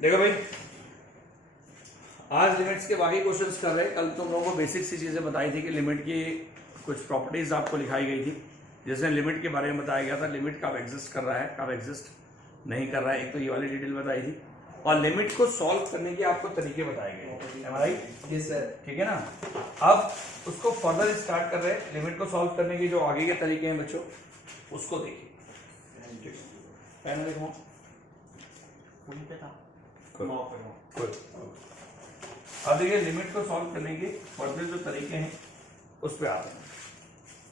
देखो भाई, आज लिमिट्स के बाकी क्वेश्चंस कर रहे हैं। कल तुम लोगों को बेसिक सी चीजें बताई थी कि लिमिट की कुछ प्रॉपर्टीज आपको लिखाई गई थी, जिसमें लिमिट के बारे में बताया गया था लिमिट कब एग्जिस्ट कर रहा है, कब एग्जिस्ट नहीं कर रहा है। एक तो ये वाली डिटेल बताई थी और लिमिट को सॉल्व करने के आपको तरीके बताए गए। Am I? Yes sir. ठीक है ना। अब उसको फर्दर स्टार्ट कर रहे हैं। लिमिट को सॉल्व करने के जो आगे के तरीके हैं बच्चों, उसको देखिए। देखो अब देखिए, लिमिट को सॉल्व करने के फर्दर जो तरीके हैं उस पर आते हैं।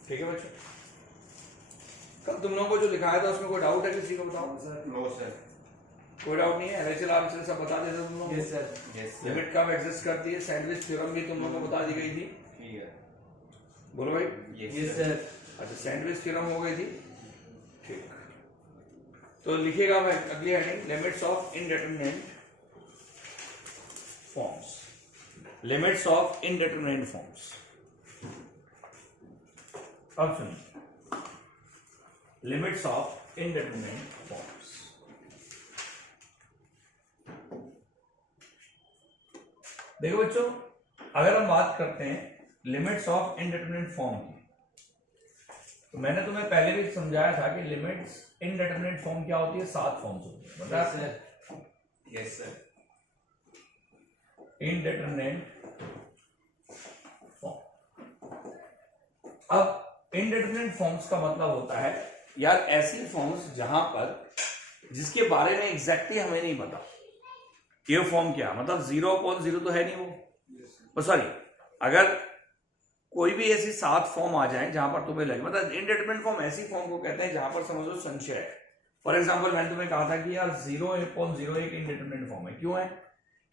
ठीक है बच्चों, कल तुम लोगों को जो लिखाया था उसमें कोई डाउट है किसी को? बताओ सर। नो सर, कोई डाउट नहीं है। एलएचएल आरएचएल सब बता देते तुम लोग। Yes sir. Yes sir. Limit कब एग्जिस्ट करती है, सैंडविच थ्योरम भी तुम लोगों को बता दी गई थी। ठीक है, बोलो भाई। Yes sir. अच्छा, सैंडविच थ्योरम हो गई थी। ठीक, तो लिखिएगा मैं अगली heading, limits of indeterminate forms. Limits of indeterminate forms. अब सुनिए, लिमिट्स ऑफ इनडिटरमिनेट फॉर्म्स। देखो बच्चों, अगर हम बात करते हैं लिमिट्स ऑफ इनडिटरमिनेट फॉर्म की, तो मैंने तुम्हें पहले भी समझाया था कि लिमिट्स इनडिटरमिनेट फॉर्म क्या होती है। 7 फॉर्म्स होती है, बता sir. Yes sir. Indeterminate form. अब इनडिटरमिनेट फॉर्म्स का मतलब होता है यार ऐसी फॉर्म्स जहां पर जिसके बारे में एग्जैक्टली हमें नहीं पता ये फॉर्म क्या, मतलब 0/0 तो है नहीं वो सॉरी, अगर कोई भी ऐसी 7 फॉर्म आ जाए जहां पर तुम्हें लगे, मतलब इनडिटरमिनेट फॉर्म ऐसी फॉर्म को कहते हैं जहां पर समझ लो संशय है। फॉर एग्जांपल मैंने तुम्हें कहा था कि यार 0/0 एक इनडिटरमिनेट फॉर्म है। क्यों है?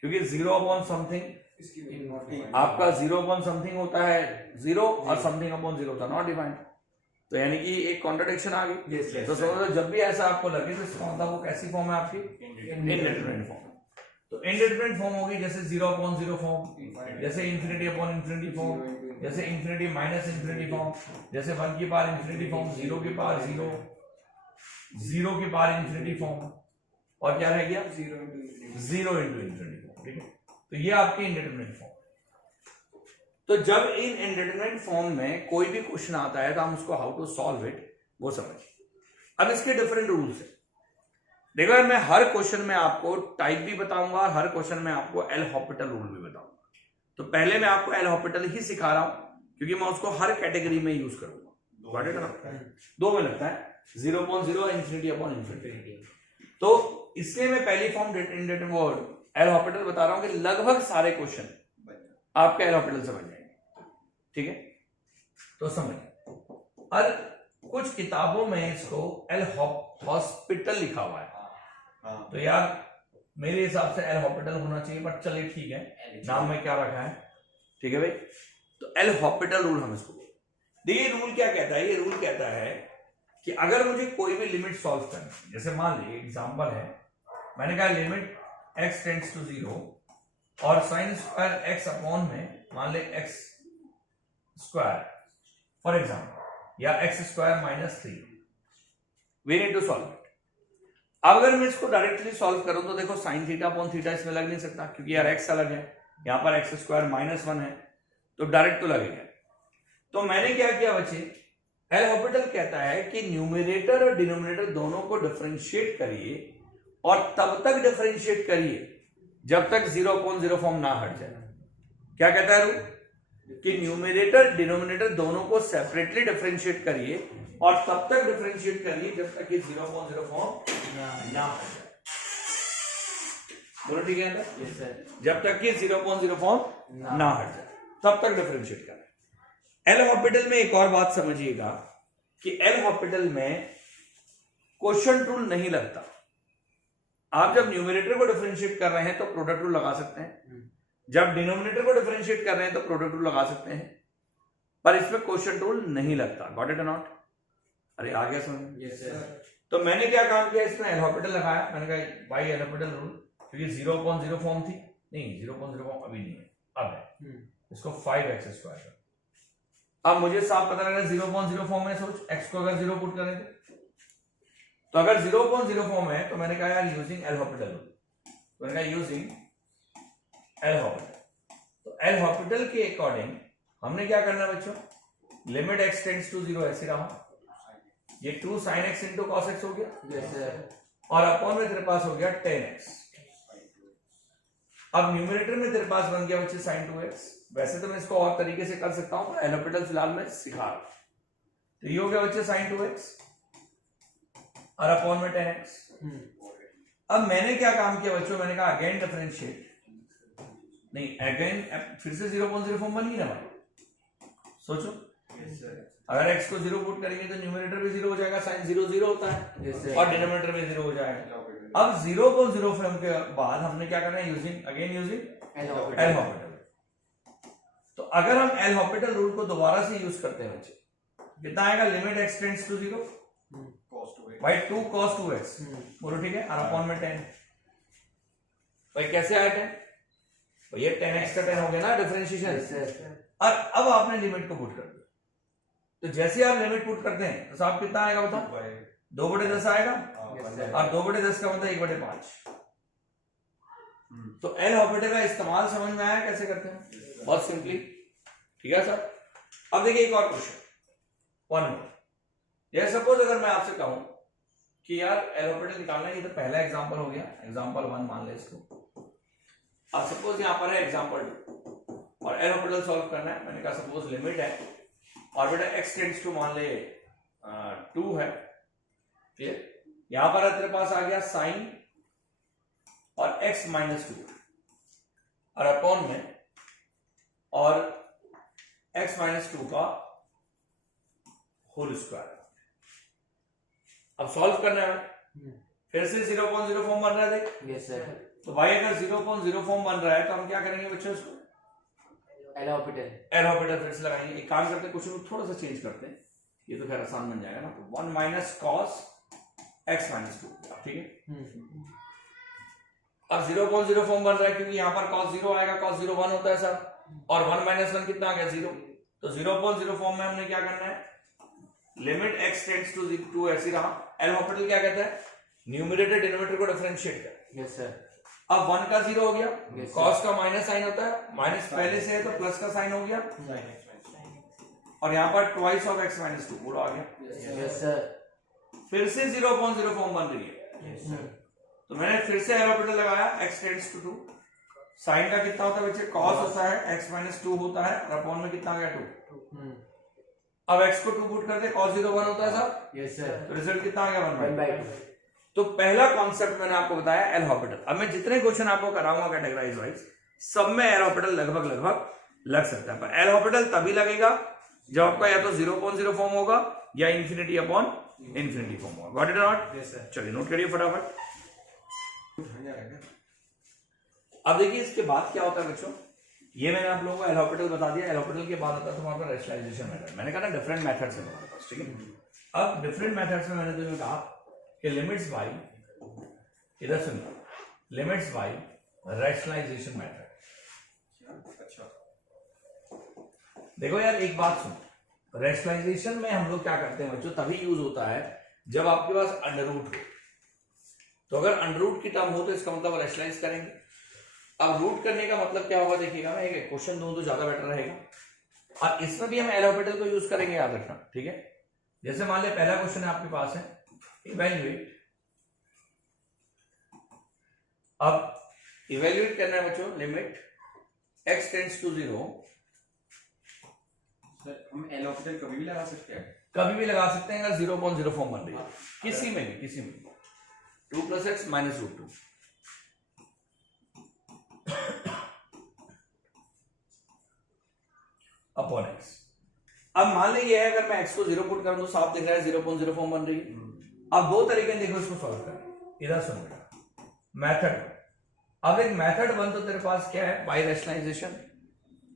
क्योंकि 0/समथिंग आपका 0/समथिंग होता है 0 और समथिंग अपॉन 0 था नॉट डिफाइंड, तो यानी कि एक कॉन्ट्रडिक्शन आ गई। तो समझो जब भी ऐसा आपको लगे तो इसका मतलब वो कैसी फॉर्म है आपकी? Indeterminate form. तो इनडिटरमिनेट फॉर्म होगी जैसे 0/0 फॉर्म, जैसे इंफिनिटी अपॉन इंफिनिटी फॉर्म, जैसे इंफिनिटी माइनस इंफिनिटी फॉर्म, जैसे 1 की पावर इंफिनिटी फॉर्म, 0 की पावर 0, 0 की पावर इंफिनिटी फॉर्म, और क्या रह गया 0 इंटू इंफिनिटी फॉर्म। ठीक है, तो ये आपकी इनडिटरमिनेट फॉर्म। तो जब इन इनडिटरमिनेट फॉर्म में कोई भी क्वेश्चन आता है तो हम उसको हाउ टू सॉल्व इट वो समझिए। अब इसके डिफरेंट रूल्स है। देखो यार, मैं हर क्वेश्चन में आपको टाइप भी बताऊंगा और हर क्वेश्चन में आपको एल हॉपिटल रूल भी बताऊंगा। तो पहले मैं आपको एल हॉपिटल ही सिखा रहा हूं क्योंकि मैं उसको हर कैटेगरी में यूज करूंगा। 2 में लगता है 0/0 इंफिनिटी अपॉन इंफिनिटी। तो इसलिए मैं पहली फॉर्म एल हॉपिटल बता रहा हूं कि लगभग सारे क्वेश्चन आपके एल हॉपिटल से बन जाएंगे। ठीक है, तो समझिए। और कुछ किताबों में इसको एल हॉस्पिटल लिखा हुआ है, तो यार मेरे हिसाब से एल हॉपिटल होना चाहिए, बट चलिए ठीक है, नाम में क्या रखा है। ठीक है भाई, तो एल हॉपिटल रूल हम इसको देखिए। रूल क्या कहता है? ये रूल कहता है कि अगर मुझे कोई भी लिमिट सॉल्व करनी है, जैसे मान लीजिए एग्जांपल है, मैंने कहा लिमिट x टेंड्स टू 0 और साइन स्क्वायर x अपॉन में मान ले x स्क्वायर फॉर एग्जाम्पल, या x square minus 3, we need to solve it. अब अगर मैं इसको डायरेक्टली सॉल्व करूं तो देखो साइन थीटा अपॉन थीटा इसमें लग नहीं सकता क्योंकि यार x अलग है, यहां पर x स्क्वायर माइनस 1 है, तो डायरेक्ट तो लगेगा। तो मैंने क्या किया बच्चे, एल हॉपिटल कहता है कि न्यूमरेटर और डिनोमिनेटर दोनों को डिफरेंशिएट करिए और तब तक डिफरेंशिएट करिए जब तक 0/0 फॉर्म ना हट जाए। क्या कहता है रूल? कि न्यूमरेटर डिनोमिनेटर दोनों को सेपरेटली डिफरेंशिएट करिए और तब तक डिफरेंशिएट करिए जब तक कि 0/0 फॉर्म ना हट जाए। बोलो ठीक है ना? Yes sir. जब तक कि 0/0 फॉर्म ना हट जाए तब तक डिफरेंशिएट करें। एल हॉपिटल में एक और बात समझिएगा कि एल हॉपिटल में क्वोशिएंट रूल नहीं लगता। आप जब न्यूमरेटर को डिफरेंशिएट कर रहे हैं तो प्रोडक्ट रूल लगा सकते हैं, जब डिनोमिनेटर को डिफरेंशिएट कर रहे हैं तो प्रोडक्ट रूल लगा सकते हैं, पर इसमें क्वोशिएंट रूल नहीं लगता। गॉट इट और नॉट? अरे आ गया समझ? Yes sir. तो मैंने क्या काम किया, इसमें एल हॉपिटल लगाया। मैंने कहा बाई एल हॉपिटल रूल, क्योंकि 0/0 फॉर्म थी नहीं, 0/0 फॉर्म अभी नहीं है, अब है। इसको 5x स्क्वायर। अब मुझे साफ पता लगा 0/0 फॉर्म है। सोच x को अगर 0 पुट करें तो अगर 0/0 फॉर्म है तो मैंने कहा यार यूजिंग एल हॉपिटल रूल तो मैंने कहा यूजिंग एल हॉपिटल। तो एल हॉपिटल के अकॉर्डिंग हमने क्या करना है बच्चों, लिमिट एक्स टेंड्स टू 0 ऐसे रहा, ये 2 sin x into cos x हो गया, यस सर, और अपॉन में तेरे पास हो गया 10x। अब न्यूमरेटर में तेरे पास बन गया बच्चे sin 2x। वैसे तो मैं इसको और तरीके से कर सकता हूं, एल हॉपिटल फिलहाल मैं सिखा रहा हूं। तो ये हो गया बच्चे sin 2x और अपॉन में 10x। अब मैंने क्या काम किया बच्चों, मैंने कहा अगेन डिफरेंशिएट, नहीं अगेन फिर से 0.0 फॉर्म बन गई ना भाई, सोचो यस सर, अगर x को 0 पुट करेंगे तो न्यूमरेटर भी 0 हो जाएगा, sin 0 0 होता है, यस सर, और डिनोमिनेटर भी 0 हो जाएगा। अब 0.0 फॉर्म के बाद हमने क्या करना है, यूजिंग एल एल हॉपिटल। तो अगर हम एल हॉपिटल रूल को दोबारा से यूज करते हैं बच्चे, कितना आएगा, limit x tends to 0 by 2 cos 2x, बोलो ठीक है, और अपॉन में 10। भाई कैसे आया 10, ये 10x का 10 हो गया ना डिफरेंशिएशन। और अब आपने लिमिट को पुट कर दिया, तो जैसे आप लिमिट पुट करते हैं तो साहब कितना आएगा बताओ, 2/10 आएगा, और 2/10 का मतलब 1/5। तो एल हॉपिटल का इस्तेमाल समझ में आया कैसे करते हैं, बहुत सिंपली, ठीक है सर। अब देखिए एक और क्वेश्चन, वन मोर। ये सपोज अगर मैं आपसे कहूं कि यार एल हॉपिटल निकालना है, ये तो पहला एग्जांपल हो गया, एग्जांपल 1 मान ले इसको। अब सपोज यहां पर है एग्जांपल 2 और एल हॉपिटल सॉल्व करना है। मैंने कहा सपोज लिमिट है और बेटा एक्स टेंड्स टू मान ले 2 है, क्लियर। यहां पर तेरे पास आ गया साइन और x माइनस 2 और अपॉन में और x माइनस 2 का होल स्क्वायर। अब सॉल्व करना है, फिर से 0.0 फॉर्म बन रहा है देख, यस सर, तो भाई अगर 0.0 फॉर्म बन रहा है तो हम क्या करेंगे बच्चों, इसको एल हॉपिटल, एल हॉपिटल फिर से लगाएंगे। एक काम करते हैं, क्वेश्चन को थोड़ा सा चेंज करते हैं, ये तो खैर आसान बन जाएगा ना। तो 1 माइनस कॉस x माइनस 2, ठीक है। अब 0.0 फॉर्म बन रहा है क्योंकि यहां पर cos 0 आएगा, cos 0 1 होता है सर, और 1 माइनस 1 कितना आ गया 0। तो 0.0 फॉर्म में हमने क्या करना है, लिमिट x टेंड्स टू 2 ऐसी रहा। एल हॉपिटल क्या कहता है, न्यूमरेटर डिनोमिनेटर को डिफरेंशिएट कर। यस सर, अब 1 का 0 हो गया, Yes, cos का माइनस साइन होता है, माइनस पहले से है तो प्लस का साइन हो गया, और यहाँ पर ट्वाइस ऑफ x माइनस 2 पूरा आ गया। यस सर, फिर से 0.0 फॉर्म बन रही है, यस सर, तो मैंने फिर से एल हॉपिटल लगाया, x टेंड्स टू 2। साइन का कितना होता है बच्चे, cos होता है, x माइनस 2 होता है, और अपॉन में कितना आ गया 2। अब x को 2 पुट करते, cos 0 1 होता है साहब, यस सर, तो रिजल्ट कितना आ गया 1/2। तो पहला कॉन्सेप्ट मैंने आपको बताया एल हॉपिटल। अब मैं जितने क्वेश्चन आपको कराऊंगा कैटेगराइज वाइज, सब में एल हॉपिटल लगभग लग सकता है, पर एल हॉपिटल तभी लगेगा जब आपका या तो 0.0 फॉर्म होगा या इंफिनिटी अपॉन इंफिनिटी फॉर्म होगा। गॉट इट और नॉट? यस सर, चलिए नोट करिए फटाफट। अब देखिए इसके बाद क्या होता है बच्चों, ये मैंने आप लोगों को एल हॉपिटल बता दिया। एल हॉपिटल के बाद होता है तुम्हारे पास रैशनलाइजेशन मेथड। मैंने कहा ना डिफरेंट मेथड्स है तुम्हारे पास, ठीक है। अब डिफरेंट मेथड्स में मैंने तुम्हें कहा कि लिमिट्स बाय, इधर सुनिए, लिमिट्स बाय रैशनलाइजेशन मेथड। अच्छा, देखो यार एक बात सुनो, रैशनलाइजेशन में हम लोग क्या करते हैं बच्चों, तभी यूज होता है जब आपके पास अंडर रूट हो। तो अगर अंडर रूट की टर्म हो तो इसका मतलब रैशनलाइज करेंगे। अब रूट करने का मतलब क्या होगा देखिएगा, मैं एक क्वेश्चन दूं तो ज्यादा बेटर रहेगा, और इसमें भी हम एल हॉपिटल को यूज करेंगे, याद रखना, ठीक है। जैसे मान लिया पहला क्वेश्चन आपके पास है, इवैल्यूएट। अब इवैल्यूएट करना है बच्चों, limit x tends to 0। Sir हम एल हॉपिटल कभी भी लगा सकते हैं, कभी भी लगा सकते हैं अगर 0.0 फॉर्म बन रही है, किसी में भी, किसी में 2 + x minus root 2 upon x। अब मान लीजिए अगर मैं x को 0 पुट करूं तो साफ दिख रहा है 0.0 फॉर्म बन रही है। अब दो तरीके देखो इसको सॉल्व करने, इधर सुन बेटा, मेथड। अब एक मेथड 1 तो तेरे पास क्या है, बाय रैशनलाइजेशन,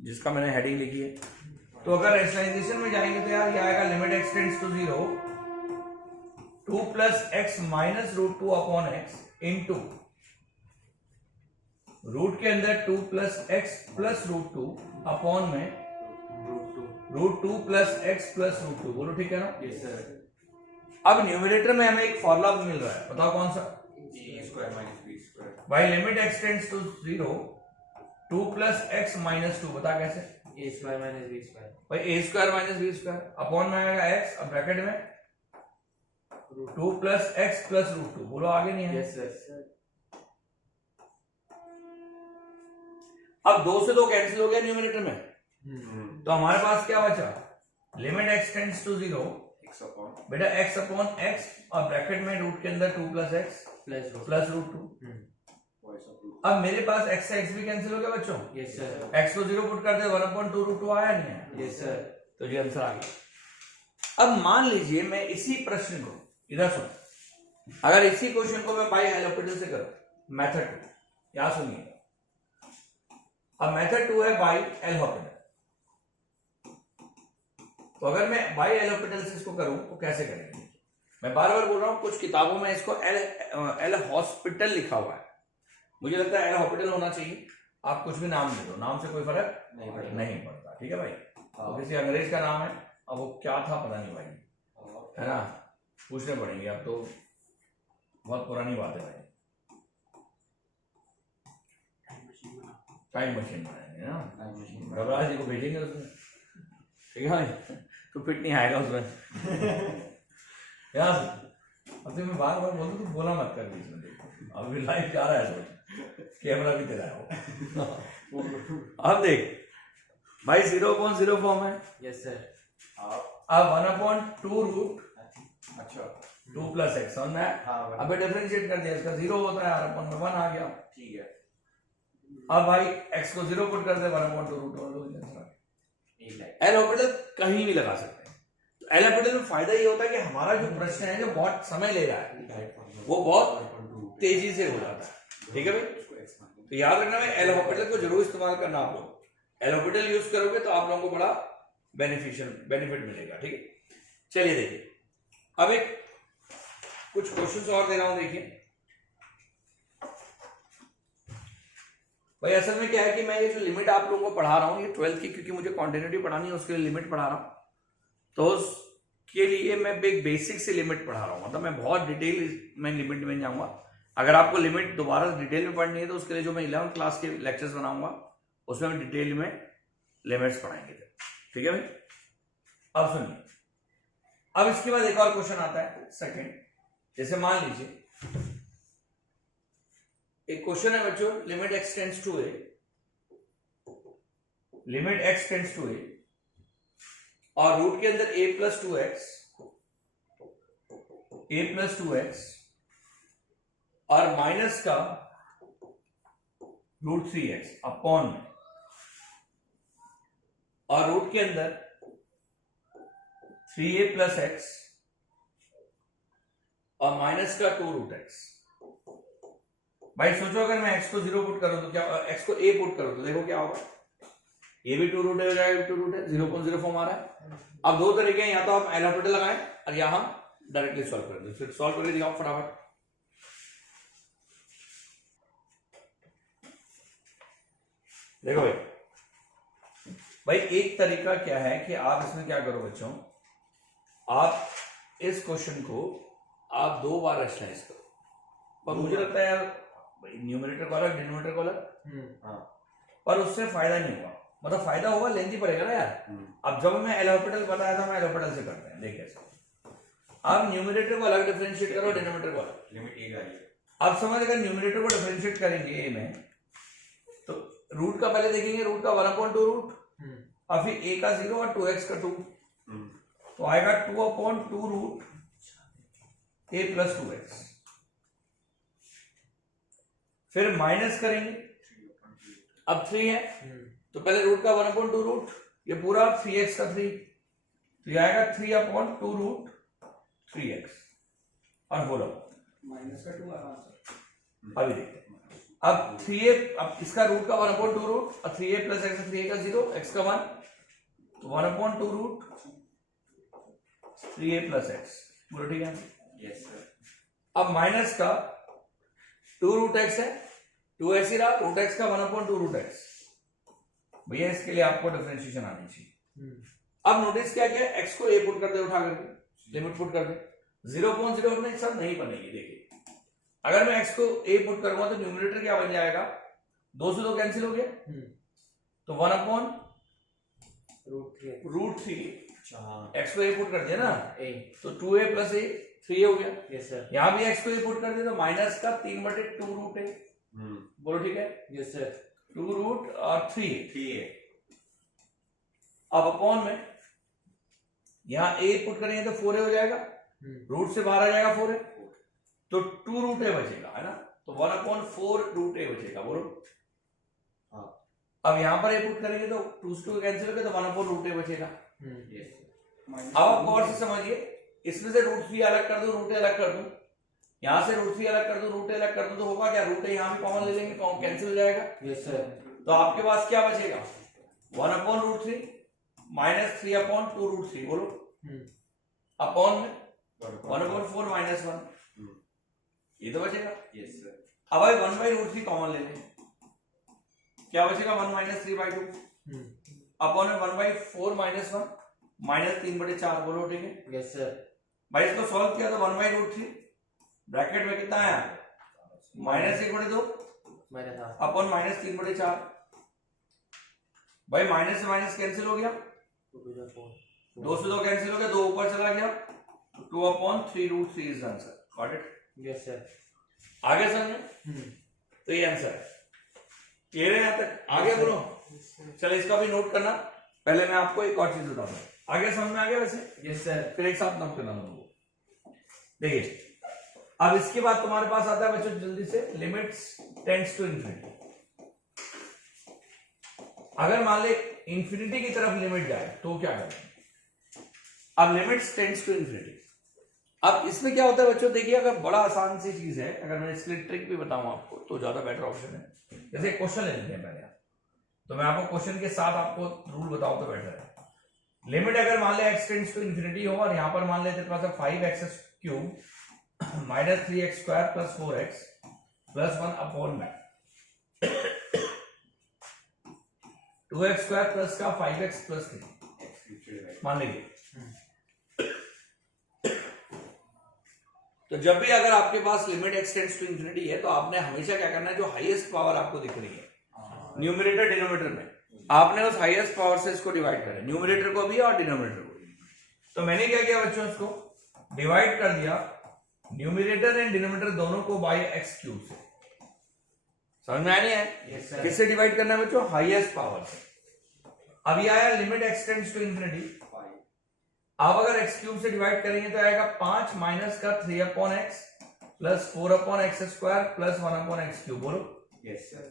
जिसका मैंने हेडिंग लिखी है। तो अगर रैशनलाइजेशन में जाएंगे तो यार ये आएगा limit x tends to 0 2 + x minus root 2 upon x into root के अंदर 2 + x प्लस रूट 2 अपॉन में रूट 2 + x प्लस रूट 2। बोलो ठीक है ना? यस सर, अब न्यूमरेटर में हमें एक फॉर्मूला मिल रहा है, बताओ कौन सा? a² - b²। स्क्वायर भाई limit x tends to 0 2 plus x minus 2, बता कैसे? A square minus b square भाई a square minus b square upon में आएगा x, अब ब्रैकेट में 2 प्लस x प्लस रूट 2, बोलो आगे नहीं है? यस सर अब 2 से 2 कैंसिल हो गया न्यूमरेटर में, तो हमारे पास क्या बचा? Limit x tends to 0 x upon बेटा x अपॉन x और ब्रैकेट में रूट के अंदर 2 plus x plus root 2। Voice of root अब मेरे पास x से x भी कैंसिल हो गया बच्चों, यस सर x को 0 पुट कर दे 1/2 रूट 2 आया नहीं है? यस सर तो ये आंसर आ गया। अब मान लीजिए मैं इसी प्रश्न को, इधर सुनो, अगर इसी क्वेश्चन को मैं बाय एल हॉस्पिटल से करूं, मेथड 2, यहां सुनिए। अब मेथड 2 है बाय एल हॉस्पिटल, तो अगर मैं बाय एल हॉस्पिटल से इसको करूं तो कैसे करेंगे? मैं बार बार बोल रहा हूं, कुछ किताबों में इसको एल हॉस्पिटल लिखा हुआ है, मुझे लगता है एल हॉस्पिटल होना चाहिए। आप कुछ भी नाम दे दो, नाम से कोई फर्क नहीं पड़ता, ठीक है भाई? तो किसी अंग्रेज का नाम है, अब वो क्या था पता नहीं भाई, है ना, पूछने पड़ेंगे, अब तो बहुत पुरानी बात है भाई। टाइम मशीन बनाएंगे ना, घबरा जी को भेजेंगे उसमें, ठीक है भाई? तो फिट नहीं आएगा उसमें यार। अब तो मैं बार बार बोलूँ तो बोला मत कर बीच में, देखो अभी लाइव जा रहा है, सोच कैमरा भी तेरा है वो। अब देख भाई 0/0 फॉर्म है, यस सर अब 1/2 रूट अच्छा 2 प्लस एक्स समझ में आया? हाँ अबे डिफरेंशिएट कर दिया, इसका 0 होता है, r अपॉन में 1 आ गया। ठीक है अब भाई x को 0 पुट कर दे 1/2 रूट और एक लाइन एल हॉस्पिटल कहीं भी लगा सकते हैं। तो एल हॉस्पिटल में फायदा ये होता है कि हमारा जो प्रश्न है जो बहुत समय ले रहा है वो बहुत तेजी से हो जाता है, ठीक है भाई? तो याद रखना भाई, एल हॉस्पिटल को जरूर इस्तेमाल करना आप लोग। एल हॉस्पिटल यूज करोगे तो आप लोगों को बड़ा बेनिफिट मिलेगा, ठीक है? चलिए देखिए, अब एक कुछ क्वेश्चंस और दे रहा हूं, देखिए भाई। असल में क्या है कि मैं ये जो लिमिट आप लोगों को पढ़ा रहा हूँ ये 12th की, क्योंकि मुझे क्वांटिटी पढ़ानी है उसके लिए लिमिट पढ़ा रहा हूँ, तो उसके लिए मैं एक बेसिक से लिमिट पढ़ा रहा हूँ, मतलब मैं बहुत डिटेल में लिमिट में जाऊंगा। अगर आपको लिमिट दोबारा डिटेल में पढ़नी है तो उसके लिए जो मैं 11th क्लास के लेक्चर्स बनाऊंगा उसमें हम डिटेल में लिमिट्स पढ़ाएंगे, ठीक है भाई? अब सुनिए, अब इसके बाद एक और क्वेश्चन आता है सेकंड। जैसे मान लीजिए एक क्वेश्चन है बच्चों, limit x tends to a, limit x tends to a और रूट के अंदर a प्लस 2x और माइनस का रूट 3x अपॉन में, और रूट के अंदर 3a प्लस x और माइनस का 2 रूट x। भाई सोचो अगर मैं x को 0 पुट करूं तो क्या, x को a पुट करूं तो देखो क्या होगा, a भी 2 रूट है हो जाएगा, 2 रूट है, 0/0 फॉर्म आ रहा है। अब दो तरीके हैं, या तो आप एल हॉस्पिटल लगाएं और या हम डायरेक्टली सॉल्व कर दें। फिर सॉल्व करके दिखाओ फटाफट। देखो भाई एक तरीका क्या है कि आप इसमें क्या करो बच्चों, आप इस क्वेश्चन को आप 2 बार रैशनलाइज करो, पर मुझे लगता है यार न्यूमरेटर को अलग डिनोमिनेटर को अलग, पर उससे फायदा नहीं होगा, मतलब फायदा होगा लेंथी पड़ेगा ना यार। अब जब मैं एल हॉस्पिटल बताया था, मैं एल हॉस्पिटल से करते हैं, देखिए आप न्यूमरेटर को अलग डिफरेंशिएट करो, डिनोमिनेटर को अलग। लिमिट ए का है, आप समझ, अगर न्यूमरेटर को डिफरेंशिएट करेंगे ए में तो रूट का पहले देखेंगे, रूट का 1/2 रूट और फिर a का 0 और 2x का 2, तो आएगा 2/2 रूट a प्लस 2x। फिर माइनस करेंगे, अब 3 है तो पहले रूट का 1/2 रूट, ये पूरा 3x का 3, तो ये आएगा 3/2 रूट 3x और होल माइनस का 2 आराम से। अभी देखते हैं। अब 3a, अब इसका रूट का 1/2 रूट और 3a प्लस x, 3a का 0, x का 1, तो 1/2 रूट 3a प्लस x, बोलो ठीक है? Yes sir. अब माइनस का 2 रूट x है, 2x ही रहा, रूट x का 1/2 रूट x। भैया इसके लिए आपको डिफरेंशिएशन आनी चाहिए। अब नोटिस क्या किया, x को a पुट कर दे, उठा करके लिमिट पुट कर दे, 0/0 अपने एक साथ नहीं बनेगी, देखिए अगर मैं x को a पुट करूंगा तो न्यूमरेटर क्या बन जाएगा, 2 से 2 कैंसिल हो गया, तो 1/√3 x को a पुट कर दिया ना, तो 2a + a 3a हो गया। Yes sir. यहाँ भी x को a पुट कर दिया तो माइनस का 3/2√a, बोलो ठीक है। Yes sir. 2 और 3 3a। अब अपॉन में यहाँ a पुट करेंगे तो 4a हो जाएगा, रूट से बाहर आ जाएगा 4a, तो 2√a बचेगा, है ना, तो 1/4√a बचेगा, बोलो। हाँ। अब यहाँ पर a पुट करेंगे तो 2 से 2 कैंसिल हो गया तो 1/√a बचेगा। यस। अब आप गौर से समझिए, इसमें से √3 अलग कर दो, √a अलग कर दूं, यहाँ से √3 अलग कर दो, √a अलग कर दो, तो होगा क्या, √a यहाँ भी कॉमन ले लेंगे, कैंसिल हो जाएगा। Yes sir. तो आपके पास क्या बचेगा, 1/√3 माइनस 3/2√3, बोलो, अपॉन में 1/4 माइनस 1, ये तो बचेगा। Yes sir. अब भाई 1/√3 कॉमन ले लें, क्या बचेगा, 1 माइनस 3/2 अपॉन में 1/4 माइनस 1 माइनस 3/4, बोलो ठीक है। Yes sir. भाई इसको सॉल्व किया तो 1/√3 ब्रैकेट में कितना आया, -1/2 अपॉन माइनस 3/4, भाई माइनस से माइनस कैंसिल हो गया, 2 से 2 कैंसिल हो गया, 2 ऊपर चला गया, 2/3√3 is answer. Got it. Yes sir. आगे समझे, तो ये आंसर है, क्लियर है यहाँ तक, आगे बोलो। चलो इसका भी नोट करना, पहले मैं आपको एक और चीज बताऊंगा, आगे समझ में आ गया वैसे। Yes sir. फिर एक साथ नोट करना दोनों को। देखिए अब इसके बाद तुम्हारे पास आता है बच्चों जल्दी से, लिमिट्स टेंड्स टू इन्फिनिटी। अगर मान ले इन्फिनिटी की तरफ लिमिट जाए तो क्या करें, अब लिमिट्स टेंड्स टू इन्फिनिटी। अब इसमें क्या होता है बच्चों, देखिए अगर बड़ा आसान सी चीज है, अगर मैं इसके लिए ट्रिक भी बताऊं आपको तो ज्यादा बेटर ऑप्शन है। जैसे क्वेश्चन ले लेते हैं पहले, तो मैं आपको क्वेश्चन के साथ आपको रूल बताऊं तो बेटर है। लिमिट अगर मान ले x टेंड्स टू इन्फिनिटी हो, और यहां पर मान ले तेरे पास 5x³ minus 3x² plus 4x plus 1 upon में 2x² प्लस का 5x प्लस 3 मान लीजिए। तो जब भी अगर आपके पास limit x tends to infinity है, तो आपने हमेशा क्या करना है, जो हाईएस्ट पावर आपको दिख रही है न्यूमरेटर डिनोमिनेटर में, आपने उस हाईएस्ट पावर से इसको डिवाइड करें, न्यूमरेटर को भी और डिनोमिनेटर को भी। तो मैंने क्या किया बच्चों, इसको डिवाइड कर दिया न्यूमरेटर एंड डिनोमिनेटर दोनों को बाय x³ से। समझ में आया नहीं है? Yes sir. किससे डिवाइड करना है बच्चों, हाईएस्ट पावर से। अब ये आया limit x tends to infinity, अब अगर x³ से डिवाइड करेंगे तो आएगा 5 माइनस का 3/x plus 4/x² plus 1/x³, बोलो। Yes sir.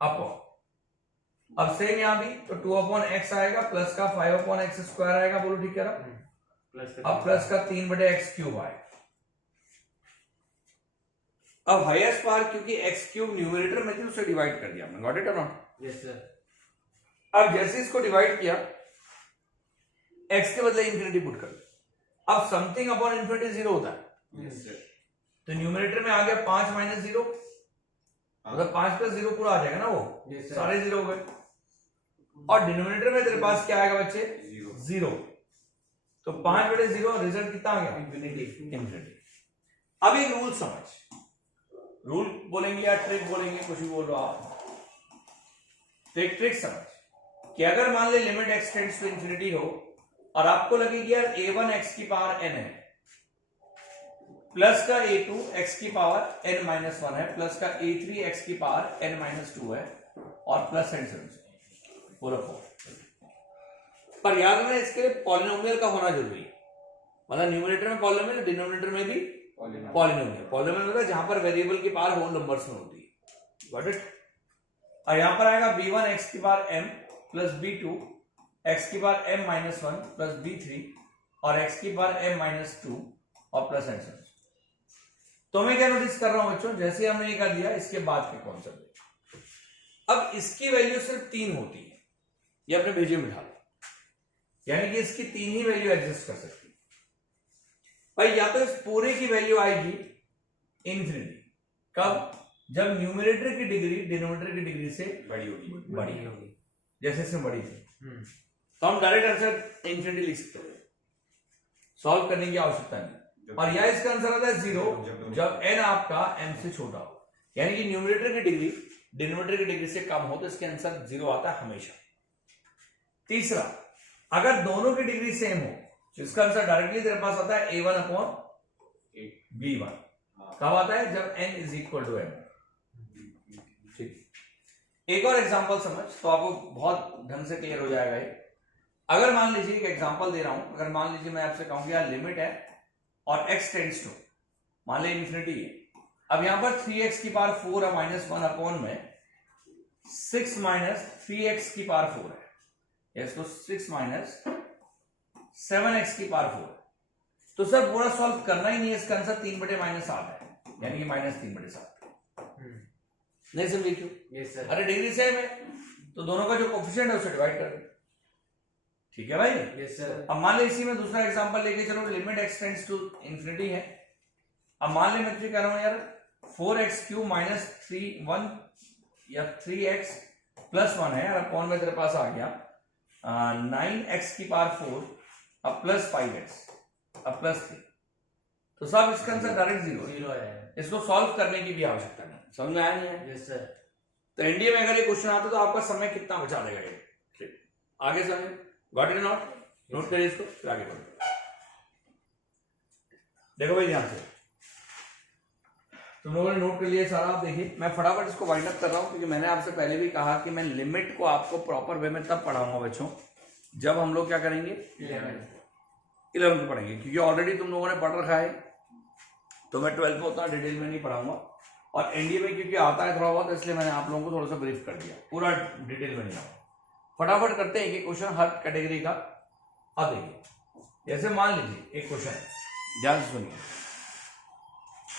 अपॉन, अब सेम यहां भी तो 2/x आएगा प्लस का 5/x² आएगा, बोलो ठीक है। अब प्लस का 3/x³ आएगा। अब हाईएस्ट पावर क्योंकि x³ न्यूमरेटर में थी उसे डिवाइड कर दिया हमने, गॉट इट और नॉट। Yes sir. अब जैसे इसको डिवाइड किया, x के बदले इंफिनिटी पुट कर दिया, अब समथिंग अपॉन इंफिनिटी 0 होता है। Yes sir. तो न्यूमरेटर में आ गया 5 माइनस 0, मतलब 5 प्लस 0 पूरा आ जाएगा ना, वो Yes, sir. सारे 0 हो गए। और डिनोमिनेटर में तेरे पास क्या आएगा बच्चे, 0। तो 5/0 रिजल्ट कितना आ गया, इन्फिनिटी। इन्फिनिटी। अब एक रूल समझ, रूल बोलेंगे या ट्रिक बोलेंगे, कुछ भी बोल रहे हो आप, तो एक ट्रिक समझ कि अगर मान ले limit x tends to infinity हो और आपको लगेगी यार a1 x की पावर n है, प्लस का a2 x की पावर n माइनस 1 है, प्लस का a3 x की पावर n माइनस 2 है, और प्लस एंड पूरा 4। पर याद रखना इसके लिए पॉलिनोमियल का होना जरूरी है, मतलब न्यूमरेटर में पॉलिनोमियल, डिनोमिनेटर में भी पॉलिनोमियल। पॉलिनोमियल मतलब जहां पर वेरिएबल की पावर होल नंबर्स में होती है, गॉट इट। और यहां पर आएगा b1 x की power m plus b2 x की power m minus 1 plus b3 और x की पावर m माइनस 2 और प्लस एंड सो। तो मैं क्या नोटिस कर रहा हूं बच्चों, जैसे हमने ये कर दिया, इसके बाद के कॉन्सेप्ट, अब इसकी वैल्यू सिर्फ 3 होती है, ये अपने भेजे में डालो, यानी कि इसकी 3 ही वैल्यू एग्जिस्ट कर सकती है भाई। या तो इस पूरे की वैल्यू आएगी इंफिनिटी, कब, जब न्यूमरेटर की डिग्री डिनोमिनेटर की डिग्री से बड़ी होगी। बड़ी होगी, जैसे इसमें बड़ी थी। तो हम डायरेक्ट आंसर इंफिनिटी लिख सकते हैं, सॉल्व करने की आवश्यकता नहीं। और यहाँ इसका आंसर आता है 0 जब n आपका m से छोटा हो, यानी कि न्यूमरेटर की डिग्री डिनोमिनेटर की डिग्री से कम हो तो इसके आंसर 0 आता है हमेशा। तीसरा, अगर दोनों की डिग्री सेम हो तो इसका आंसर डायरेक्टली तेरे पास आता है a1 अपॉन b1। कब आता है? जब n is equal to m। ठीक, एक और एग्जांपल समझ तो आपको बहुत ढंग से क्लियर हो जाएगा ये। अगर मान लीजिए एक एग्जांपल दे रहा हूं, अगर मान लीजिए मैं आपसे कहूं कि यार लिमिट है और x टेंड्स टू, मान लीजिए इन्फिनिटी है, अब यहां पर 3x की पावर 4 है माइनस 1 अपॉन में 6 माइनस 3x की पावर 4 है, इसको 6 माइनस 7x की पावर 4 है। तो सर पूरा सॉल्व करना ही नहीं है, इसका आंसर 3/-8 है, यानी कि -3/7। नहीं समझे क्यों? Yes sir. अरे डिग्री सेम है तो दोनों का जो कोफिशिएंट है उसे डिवाइड कर दो। ठीक है भाई? Yes sir. अब मान लो इसी में दूसरा एग्जांपल लेके चलो, limit x tends to infinity है। अब मान ले मैं तुझे कह रहा हूं यार 4x³ माइनस 1 या 3x प्लस 1 है, और अपॉन में तेरे पास आ गया 9x की पावर 4 अब प्लस 5x अब प्लस 3, तो सब इसका आंसर डायरेक्ट 0 है। इसको सॉल्व करने की भी आवश्यकता नहीं। समझ में आया नहीं है? Yes sir. तो एनडीए में अगर ये क्वेश्चन आता तो आपका समय कितना बचा देगा ये? ठीक, आगे समझ, गॉट इट नॉट? नोट करिए इसको, फिर आगे बढ़ो। देखो भाई ध्यान से, तुम लोगों ने नोट कर लिया सारा। आप देखिए मैं फटाफट इसको वाइंड अप कर रहा हूं क्योंकि मैंने आपसे पहले भी कहा कि मैं लिमिट को आपको प्रॉपर वे में तब पढ़ाऊंगा बच्चों जब हम लोग क्या करेंगे 11th पढ़ेंगे, क्योंकि ऑलरेडी तुम लोगों ने पढ़ रखा है तो मैं 12th में उतना डिटेल में नहीं पढ़ाऊंगा। और एनडीए में क्योंकि आता है थोड़ा बहुत, इसलिए मैंने आप लोगों को थोड़ा सा ब्रीफ कर दिया, पूरा डिटेल में नहीं आऊंगा। फटाफट करते हैं कि क्वेश्चन हर कैटेगरी का। अब देखिए, जैसे मान लीजिए एक क्वेश्चन है, ध्यान से सुनिए।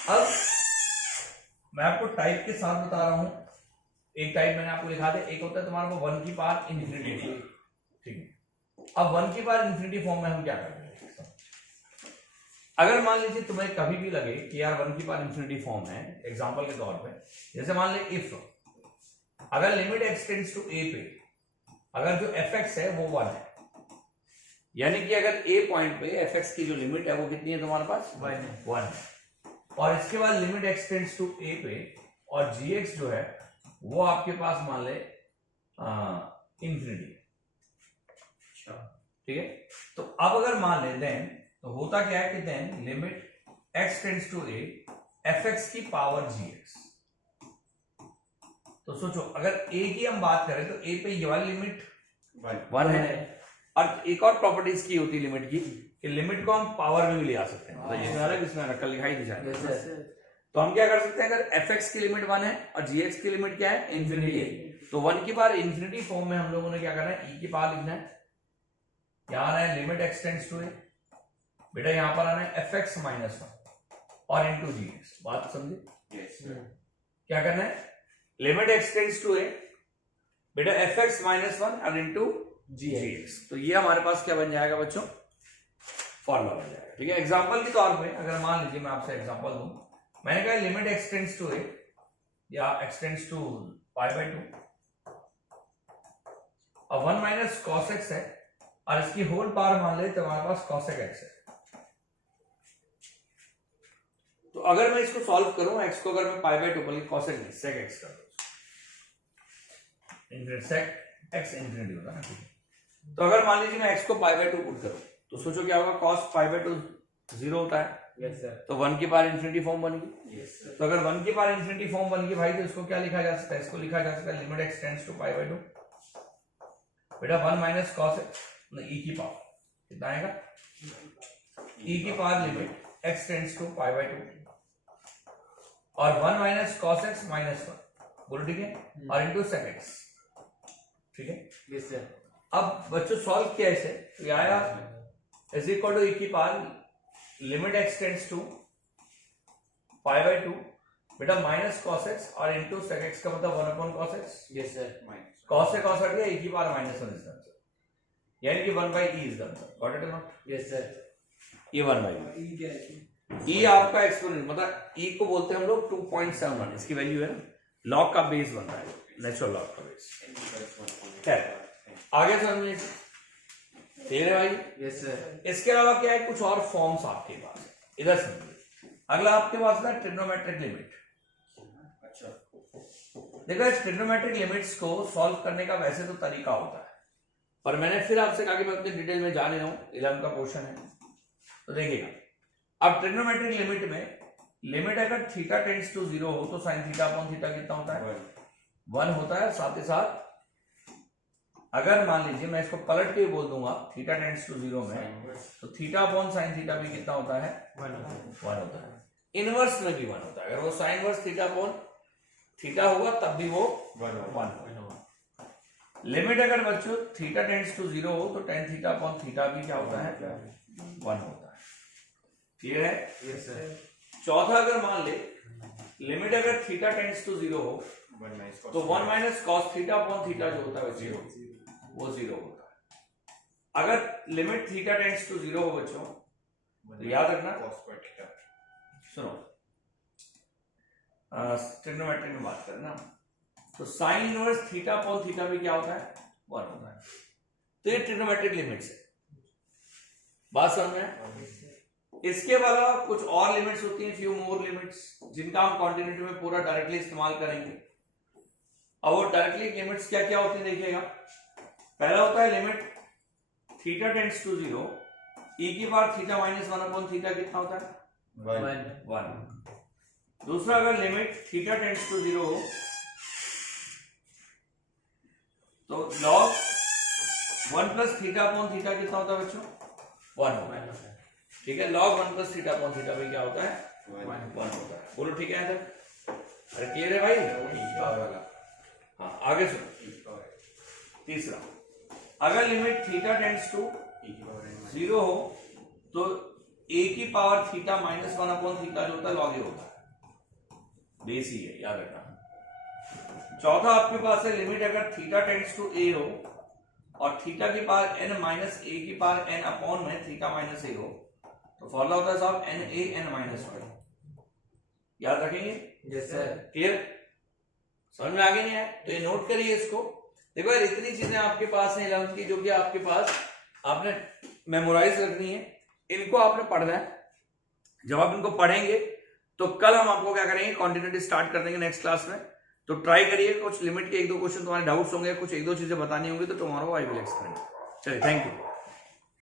अब मैं आपको टाइप के साथ बता रहा हूं। एक टाइप मैंने आपको लिखा दिया, एक होता है तुम्हारे को 1 की पावर इन्फिनिटी, ठीक है। अब 1 की पावर इन्फिनिटी फॉर्म में हम क्या करेंगे? अगर मान लीजिए तुम्हें कभी भी लगे कि यार 1 की पावर इन्फिनिटी फॉर्म है, एग्जांपल के तौर पे जैसे मान ले इफ अगर limit x tends to a पे अगर जो fx है वो 1 है, यानी कि अगर a पॉइंट पे fx की जो लिमिट है वो कितनी है तुम्हारे पास? 1 है। और इसके बाद limit x tends to a पे और gx जो है वो आपके पास मान ले इन्फिनिटी, ठीक है। तो अब अगर मान ले देन तो होता क्या है कि then limit x tends to a fx की पावर gx। तो सोचो अगर a की हम बात करें तो a पे ये वाली लिमिट 1 है, और एक और प्रॉपर्टी इसकी होती है लिमिट की कि लिमिट को हम पावर में भी ले आ सकते हैं, मतलब इसमें अलग इसमें रखा लिखाई नहीं जाए। तो हम क्या कर सकते हैं, अगर fx की लिमिट 1 है और gx की लिमिट क्या है? इन्फिनिटी है, तो 1 की पावर इन्फिनिटी फॉर्म में हम लोगों ने क्या करना है? e की पावर लिखना है। क्या आना है? Limit x tends to a, बेटा यहां पर आना है fx माइनस 1 और इंटू gx। बात समझे? क्या करना है? Limit x tends to a, बेटा fx माइनस 1 और इंटू gx। तो ये हमारे पास क्या बन जाएगा बच्चों? फॉर्मूला बन जाएगा, ठीक है। एग्जांपल के तौर पे अगर मान लीजिए मैं आपसे एग्जांपल दूं, मैंने कहा limit x tends to a या x टेंड्स टू π/2 और 1 माइनस cos x है और इसकी होल पावर मान ले तो हमारे पास cos x है। तो अगर मैं इसको सॉल्व करूं, x को अगर मैं π/2 बल्कि cos x नहीं sec x कर दूं, sec x इन्फिनिटी होगा ना, ठीक है। तो अगर मान लीजिए मैं x को π/2 पुट करूं तो सोचो क्या होगा? cos π/2 0 होता है, यस सर। तो 1 की पावर इन्फिनिटी फॉर्म बन गई। Yes sir. तो अगर 1 की पावर इन्फिनिटी फॉर्म बन गई भाई तो इसको क्या लिखा जा सकता है? इसको लिखा जा सकता है लिमिट x टेंड्स टू π/2, बेटा 1 माइनस cos x e की पावर कितना आएगा? e की पावर लिमिट x टेंड्स टू π/2 और 1 माइनस cos x माइनस 1, बोलो ठीक है, और इंटू sec x, ठीक है। Yes sir. अब बच्चों सॉल्व किया इसे तो ये आया इज इक्वल टू e की पावर लिमिट x टेंड्स टू π/2, बेटा माइनस cos x और इंटू sec x का मतलब 1 upon cos x। Yes sir. cos से cos हट गया, e की पावर माइनस 1 इज द आंसर, यानी कि 1/e is the answer. Got it और नॉट? Yes sir. ये 1/e e आपका एक्सपोनेंट, मतलब e को बोलते हैं हम लोग 2.71, इसकी वैल्यू है ना, लॉग का बेस बनता है, नेचुरल लॉग का बेस। खैर आगे समझिए, ठीक है भाई? Yes sir. इसके अलावा क्या है? कुछ और फॉर्म्स आपके पास है, इधर समझिए। अगला आपके पास है ट्रिग्नोमेट्रिक लिमिट। अच्छा, देखो इस ट्रिग्नोमेट्रिक लिमिट्स को सॉल्व करने का वैसे तो तरीका होता है, पर मैंने फिर आपसे कहा कि मैं उतनी डिटेल में जा नहीं रहा हूं, 11 का क्वेश्चन है। तो देखिएगा, अब ट्रिग्नोमेट्रिक लिमिट में लिमिट अगर थीटा टेंड्स टू 0 हो तो साइन थीटा अपॉन थीटा कितना होता है? 1 होता है। साथ ही साथ अगर मान लीजिए मैं इसको पलट के बोल दूंगा थीटा टेंड्स टू 0 में, तो थीटा अपॉन साइन थीटा भी कितना होता है? 1 होता है। इनवर्स में भी 1 होता है। अगर वो sine inverse theta upon theta होगा तब भी वो 1 होगा। लिमिट अगर बच्चों थीटा टेंड्स टू 0 हो तो टेन थीटा अपॉन थीटा भी क्या होता है? 1 होता है। क्लियर है? Yes sir. चौथा, अगर मान ले लिमिट अगर थीटा टेंड्स टू 0 हो तो 1 minus cos theta upon theta जो होता है बच्चों वो 0 होता है। अगर लिमिट थीटा टेंड्स टू 0 हो बच्चों तो याद रखना, सुनो ट्रिग्नोमेट्री में बात करना, तो sine inverse theta upon theta भी क्या होता है? 1 होता है। तो ये ट्रिग्नोमेट्रिक लिमिट्स है। बात समझ में? इसके अलावा कुछ और लिमिट्स होती हैं, फ्यू मोर लिमिट्स, जिनका हम कॉन्टिन्यूटी में पूरा डायरेक्टली इस्तेमाल करेंगे। अब वो डायरेक्टली लिमिट्स क्या क्या होती है देखिएगा। पहला होता है limit theta tends to 0 e की power theta minus 1 upon theta कितना होता है? 1। दूसरा, अगर लिमिट थीटा टेंड्स टू 0 हो तो log 1 plus theta upon theta कितना होता है बच्चों? 1 होता है। ठीक है, log 1 plus theta upon theta भी क्या होता है? 1 होता है। बोलो ठीक है यहाँ तक? अरे क्लियर है भाई? हाँ, आगे सुनो। तीसरा, अगर लिमिट थीटा टेंड्स टू 0 हो तो a की power theta minus 1 upon theta जो होता है log a होता है। बेस ही है, याद रखना। चौथा आपके पास है लिमिट अगर थीटा टेंड्स टू a हो और थीटा की पावर n माइनस a की पावर n अपॉन में थीटा माइनस a हो तो फॉर्मूला होता है साहब n a n माइनस 1। याद रखेंगे? Yes sir. क्लियर? समझ में आगे नहीं आया तो ये नोट करिए इसको। देखो यार, इतनी चीजें आपके पास है 11th की जो कि आपके पास आपने मेमोराइज रखनी है, इनको आपने पढ़ना है। जब आप इनको पढ़ेंगे तो कल हम आपको क्या करेंगे, कॉन्टिन्यूटी स्टार्ट कर देंगे नेक्स्ट क्लास में। तो ट्राई करिए, कुछ लिमिट के 1-2 क्वेश्चन तुम्हारे डाउट्स होंगे, कुछ 1-2 चीजें बतानी होंगी तो टुमारो आई विल एक्सप्लेन। चलिए, थैंक यू।